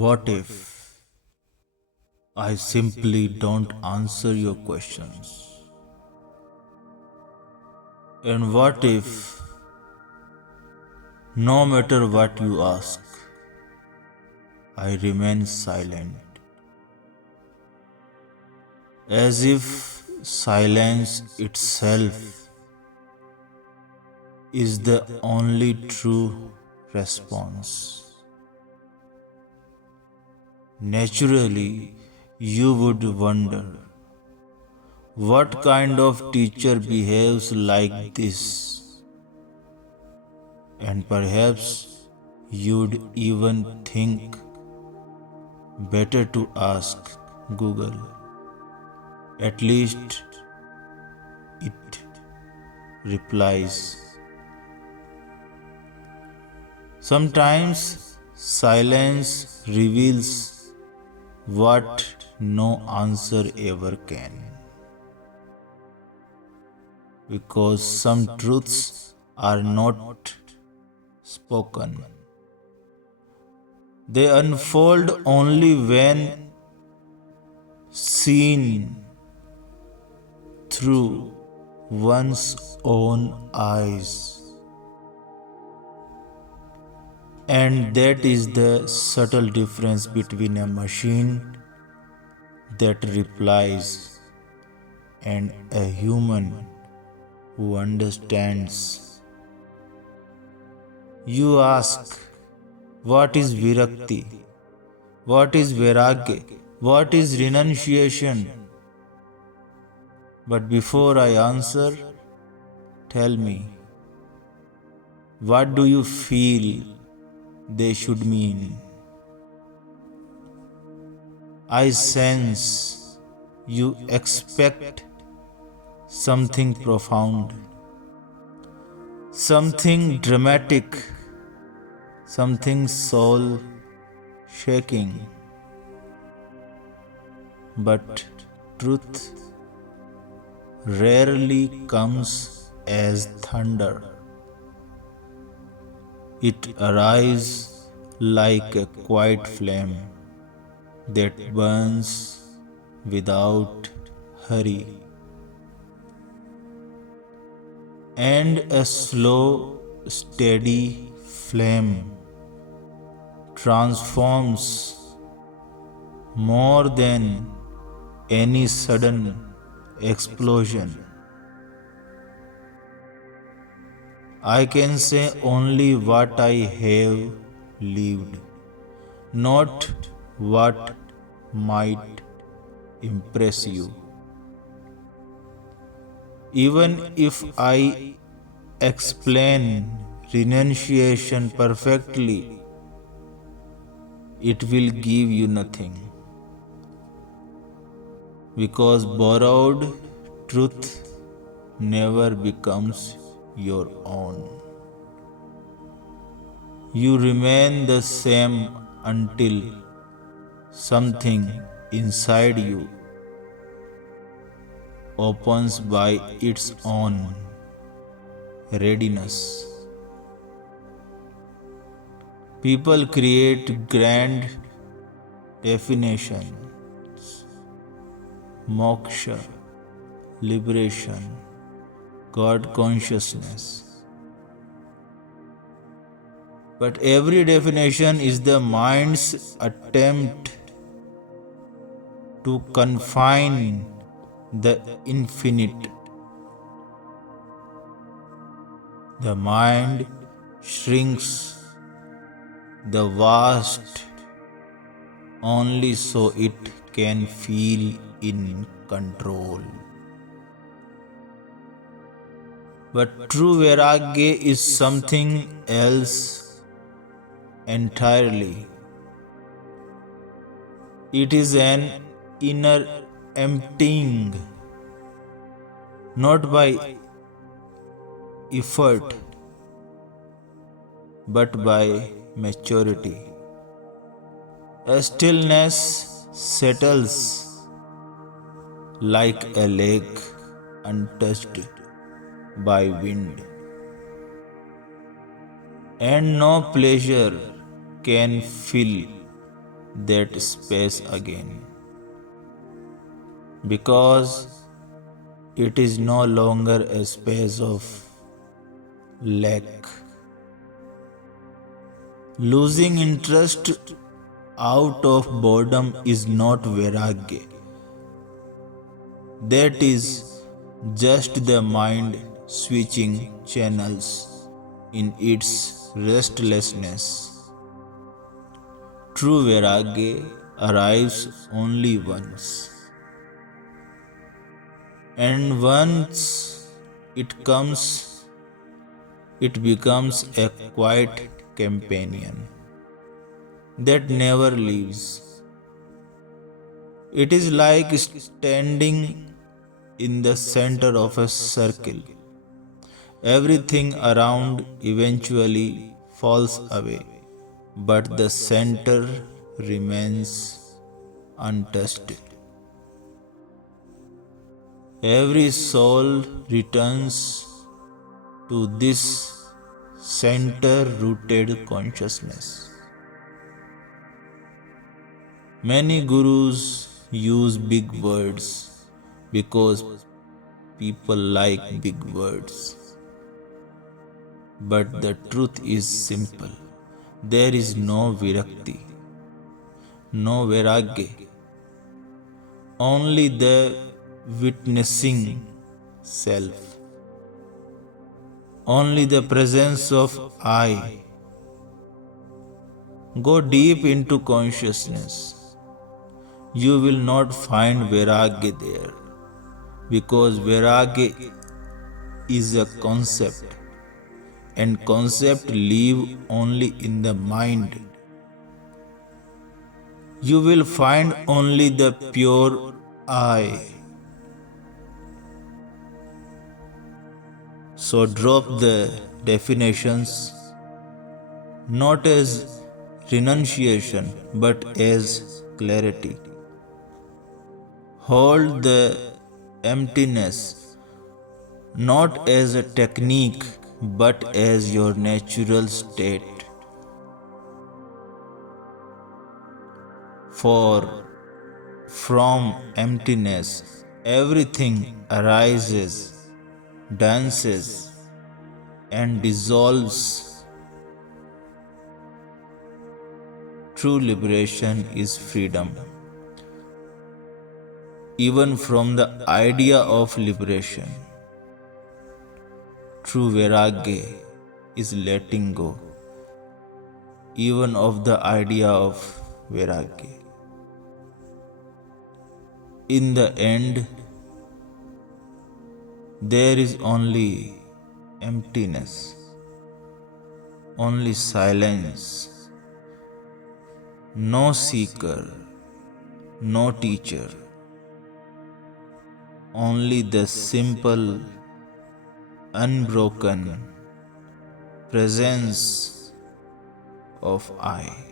What if I simply don't answer your questions? And what if, no matter what you ask, I remain silent? As if silence itself is the only true response. Naturally, you would wonder what kind of teacher behaves like this, and perhaps you'd even think better to ask Google. At least it replies. Sometimes silence reveals what no answer ever can. Because some truths are not spoken. They unfold only when seen through one's own eyes. And that is the subtle difference between a machine that replies and a human who understands. You ask, what is virakti? What is vairagya? What is renunciation? But before I answer, tell me, what do you feel they should mean? I sense you expect something profound, something dramatic, something soul shaking. But truth rarely comes as thunder. It arrives like a quiet flame that burns without hurry, and a slow, steady flame transforms more than any sudden explosion. I can say only what I have lived, not what might impress you. Even if I explain renunciation perfectly, it will give you nothing. Because borrowed truth never becomes your own. You remain the same until something inside you opens by its own readiness. People create grand definitions: moksha, liberation, God consciousness. But every definition is the mind's attempt to confine the infinite. The mind shrinks the vast only so it can feel in control. But true vairagya is something else entirely. It is an inner emptying, not by effort, but by maturity. A stillness settles like a lake untouched by wind, and no pleasure can fill that space again, because it is no longer a space of lack. Losing interest out of boredom is not vairagya. That is just the mind switching channels in its restlessness. True vairagya arrives only once, and once it comes, it becomes a quiet companion that never leaves. It is like standing in the center of a circle. Everything around eventually falls away, but the center remains untouched. Every soul returns to this center rooted consciousness. Many gurus use big words because people like big words. But the truth is simple. There is no virakti, no vairagya, only the witnessing self, only the presence of I. Go deep into consciousness. You will not find vairagya there, because vairagya is a concept, and concept live only in the mind. You will find only the pure I. So drop the definitions, not as renunciation but as clarity. Hold the emptiness not as a technique but as your natural state. For from emptiness everything arises, dances, and dissolves. True liberation is freedom, even from the idea of liberation. True vairagya is letting go, even of the idea of vairagya. In the end, there is only emptiness, only silence, no seeker, no teacher, only the simple, unbroken presence of I.